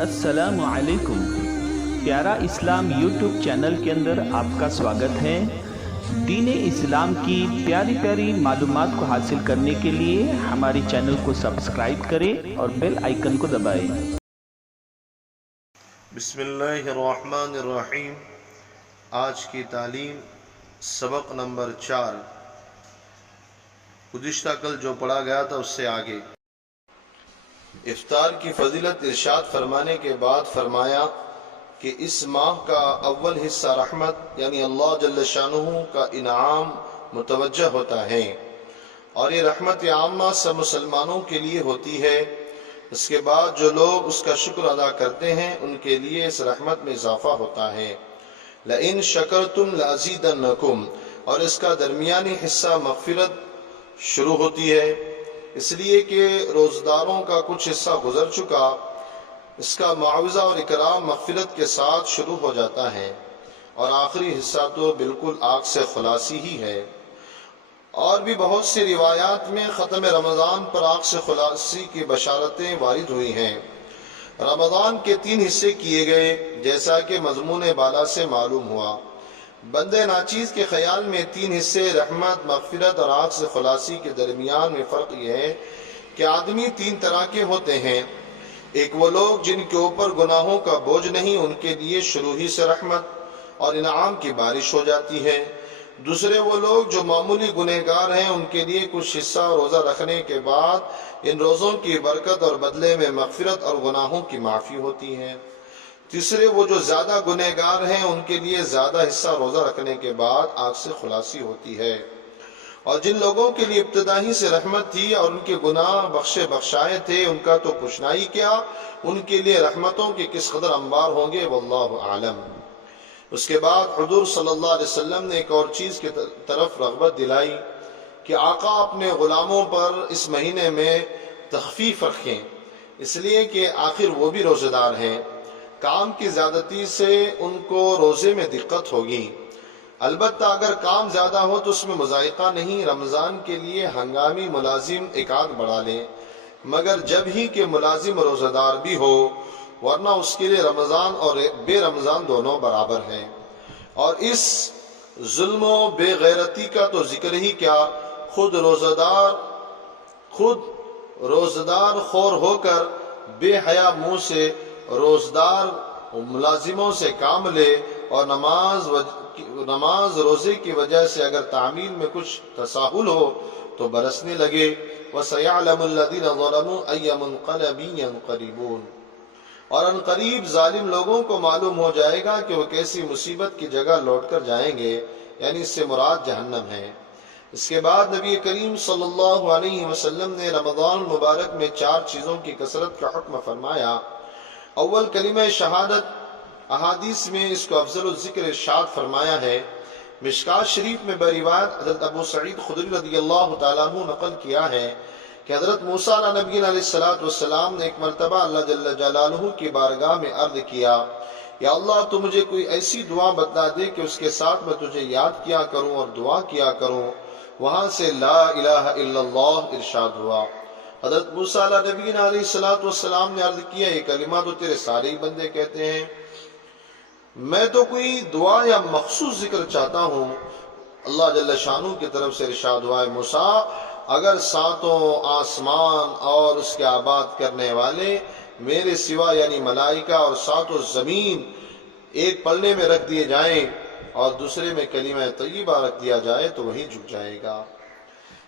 अस्सलामु अलैकुम। प्यारा इस्लाम यूट्यूब चैनल के अंदर आपका स्वागत है। दीन इस्लाम की प्यारी प्यारी मालूमात को हासिल करने के लिए हमारे चैनल को सब्सक्राइब करें और बेल आइकन को दबाएं। बिस्मिल्लाहिर्रहमानिर्रहीम। आज की तालीम सबक नंबर 4, गुज़िश्ता कल जो पढ़ा गया था उससे आगे। इफ्तार की फजीलत इरशाद फरमाने के बाद फरमाया कि इस माह का अव्वल हिस्सा रहमत यानी अल्लाह जल्ल शानुहु का इनाम मुतवज्जह होता है और ये रहमत आम्मा सब मुसलमानों के लिए होती है। इसके बाद जो लोग उसका शुक्र अदा करते हैं उनके लिए इस रहमत में इजाफा होता है। लइन शकरतुम लअज़ीदन्नकुम, और इसका दरमियानी हिस्सा मग़फ़िरत शुरू होती है इसलिए कि रोज़दारों का कुछ हिस्सा गुजर चुका। इसका मुआवजा और इकराम मग़फ़िरत के साथ शुरू हो जाता है और आखिरी हिस्सा तो बिल्कुल आग से खलासी ही है। और भी बहुत सी रिवायात में ख़त्म रमज़ान पर आग से खलासी की बशारतें वारिद हुई हैं। रमज़ान के 3 हिस्से किए गए जैसा कि मज़मून बाला से मालूम हुआ। बंदे नाचीज़ के ख्याल में 3 हिस्से रहमत, मग़फ़िरत और आग से खलासी के दरमियान में फ़र्क यह है कि आदमी 3 तरह के होते हैं। एक वो लोग जिनके ऊपर गुनाहों का बोझ नहीं, उनके लिए शुरू ही से रहमत और इनाम की बारिश हो जाती है। दूसरे वो लोग जो मामूली गुनहगार हैं, उनके लिए कुछ हिस्सा रोज़ा रखने के बाद इन रोज़ों की बरकत और बदले में मग़फ़िरत और गुनाहों की माफ़ी होती है। तीसरे वो जो ज़्यादा गुनहगार हैं, उनके लिए ज़्यादा हिस्सा रोज़ा रखने के बाद आग से खुलासी होती है। और जिन लोगों के लिए इब्तिदा ही से रहमत थी और उनके गुनाह बख्शाए थे, उनका तो पूछना ही क्या, उनके लिए रहमतों के किस कदर अंबार होंगे, वल्लाहु आलम। उसके बाद हुजूर सल्लल्लाहु अलैहि वसल्लम ने एक और चीज़ की तरफ रग़बत दिलाई कि आका अपने ग़ुलामों पर इस महीने में तख़फ़ीफ़ रखें, इसलिए कि आखिर वो भी रोज़ेदार हैं। काम की ज़्यादती से उनको रोज़े में दिक्कत होगी। अलबत्ता अगर काम ज़्यादा हो तो उसमें मुज़ायक़ा नहीं। रमज़ान के लिए हंगामी मुलाजिम एक आध बढ़ा लें, मगर जब ही के मुलाजिम रोज़ेदार भी हो, वरना उसके लिए रमज़ान और बे रमज़ान दोनों बराबर हैं। और इस जुल्म व बेगैरती का तो जिक्र ही क्या, खुद रोज़ेदार खोर होकर बेहया मुँह से रोज़दार मुलाजिमों से काम ले और नमाज रोज़े की वजह से अगर तामील में कुछ तसाहुल हो तो बरसने लगे। वसयअलमुल्लज़ीना ज़लमू अय्य मुनक़लबिन यनक़लिबून, और अनक़रीब ज़ालिम लोगों को मालूम हो जाएगा कि वो कैसी मुसीबत की जगह लौट कर जाएंगे, यानी इससे मुराद जहन्नम है। इसके बाद नबी करीम सल्लल्लाहु अलैहि वसल्लम ने रमज़ान मुबारक में 4 चीज़ों की कसरत का हुक्म फरमाया। अव्वल कलिमा शहादत। अहादीस में इसको अफजल ज़िक्र इरशाद फरमाया है। मिशकात शरीफ में बरिवायत हज़रत अबू सईद खुदरी रज़ियल्लाहु तआला अन्हु नक़ल किया है कि हज़रत मूसा नबी अलैहिस्सलातु वस्सलाम ने एक मरतबा अल्लाह जल्ल जलालुहु की बारगाह में अर्ज़ किया, या अल्लाह तू मुझे कोई ऐसी दुआ बता दे कि उसके साथ मैं तुझे याद किया करूँ और दुआ किया करूँ। वहाँ से ला इलाहा इल्लल्लाह इरशाद हुआ। हज़रत मूसा नबी अलैहिस्सलातु वस्सलाम ने अर्ज़ किया, ये कलिमा तो तेरे सारे ही बंदे कहते हैं, मैं तो कोई दुआ या मखसूस जिक्र चाहता हूँ। अल्लाह जल्ल शानू की तरफ से इरशाद हुआ है, मूसा अगर 7 आसमान और उसके आबाद करने वाले मेरे सिवा यानी मलाइका और 7 ज़मीन एक पलड़े में रख दिए जाएं और दूसरे में कलिमा तय्यबा रख दिया जाए तो वही झुक जाएगा।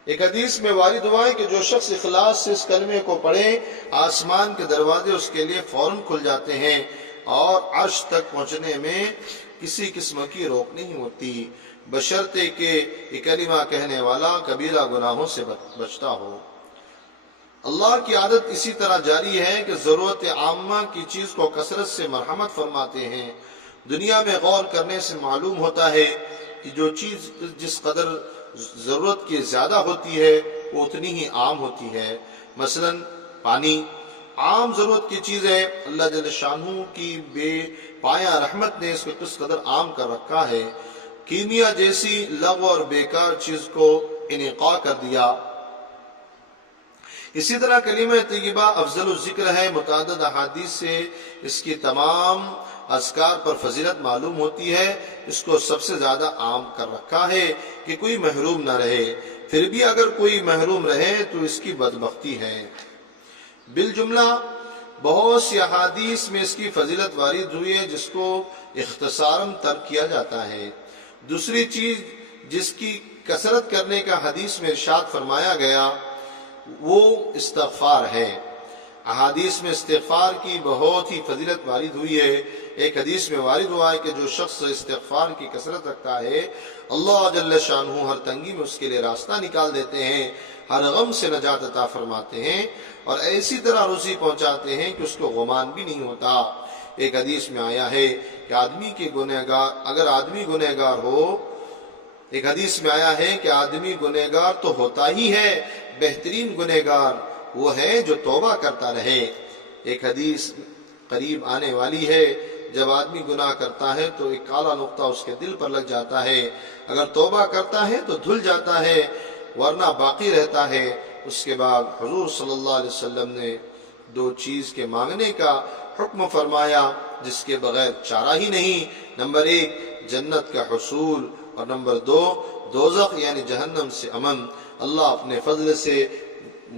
एक हदीस में वारिद हुआ है कि जो शख्स इखलास से इस कलमे को पढ़े, आसमान के दरवाजे उसके लिए फौरन खुल जाते हैं और अर्श तक पहुंचने में किसी किस्म की रोक नहीं होती, बशर्ते कि ये कलिमा कहने वाला कबीरा गुनाहों से बचता हो। अल्लाह की आदत इसी तरह जारी है कि ज़रूरत आम्मा की चीज़ को कसरत से मरहमत फरमाते हैं। दुनिया में गौर करने से मालूम होता है कि जो चीज़ जिस कदर ज़रूरत की ज़्यादा होती है वो उतनी ही आम होती है। मसलन पानी आम ज़रूरत की चीज़ है। अल्लाह जल्ल शानहू की बेपाया रहमत ने इसको किस कदर आम कर रखा है। कीमिया जैसी लग़्व और बेकार चीज़ को इनक़ा कर दिया। اسی طرح کلمہ طیبہ افضل الذکر ہے، متعدد احادیث سے اس کی تمام اذکار پر فضیلت معلوم ہوتی ہے، اس کو سب سے زیادہ عام کر رکھا ہے کہ کوئی محروم نہ رہے، پھر بھی اگر کوئی محروم رہے تو اس کی بدبختی ہے۔ بالجملہ بہت سی احادیث میں اس کی فضیلت وارد ہوئی ہے جس کو اختصاراً ترک کیا جاتا ہے۔ دوسری چیز جس کی کثرت کرنے کا حدیث میں ارشاد فرمایا گیا وہ استغفار ہے۔ احادیث میں استغفار کی بہت ہی فضیلت وارد ہوئی ہے۔ ایک حدیث میں وارد ہوا ہے کہ جو شخص استغفار کی کثرت رکھتا ہے اللہ جل شانہ ہر تنگی میں اس کے لیے راستہ نکال دیتے ہیں، ہر غم سے نجات عطا فرماتے ہیں اور ایسی طرح روزی پہنچاتے ہیں کہ اس کو غمان بھی نہیں ہوتا۔ ایک حدیث میں آیا ہے کہ اگر آدمی گنہگار ہو، ایک حدیث میں آیا ہے کہ آدمی گنہگار تو ہوتا ہی ہے، بہترین گنہگار وہ ہے جو توبہ کرتا رہے۔ ایک حدیث قریب آنے والی ہے، جب آدمی گناہ کرتا ہے تو ایک کالا نقطہ اس کے دل پر لگ جاتا ہے، اگر توبہ کرتا ہے تو دھل جاتا ہے ورنہ باقی رہتا ہے۔ اس کے بعد حضور صلی اللہ علیہ وسلم نے دو چیز کے مانگنے کا حکم فرمایا جس کے بغیر چارہ ہی نہیں۔ نمبر 1 جنت کا حصول اور نمبر 2 دوزخ یعنی جہنم سے امن۔ اللہ اپنے فضل سے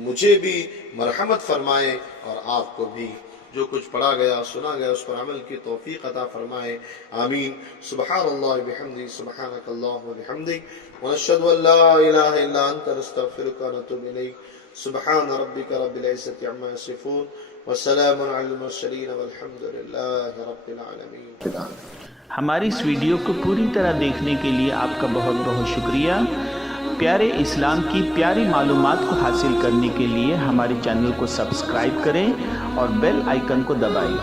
مجھے بھی مرحمت فرمائے اور آپ کو بھی۔ جو کچھ پڑھا گیا سنا گیا اس پر عمل کی توفیق عطا فرمائے، آمین۔ سبحان اللہ بحمدہ، سبحانک اللہم وبحمدک، ونشہد ان لا الہ الا انت، نستغفرک ونتوب الیک۔ سبحان ربک رب العزة عما یصفون، وسلام علی المرسلین، والحمد للہ رب العالمین۔ ہماری اس ویڈیو کو پوری طرح دیکھنے کے لیے آپ کا بہت بہت شکریہ۔ پیارے اسلام کی پیاری معلومات کو حاصل کرنے کے لیے ہمارے چینل کو سبسکرائب کریں اور بیل آئیکن کو دبائیں۔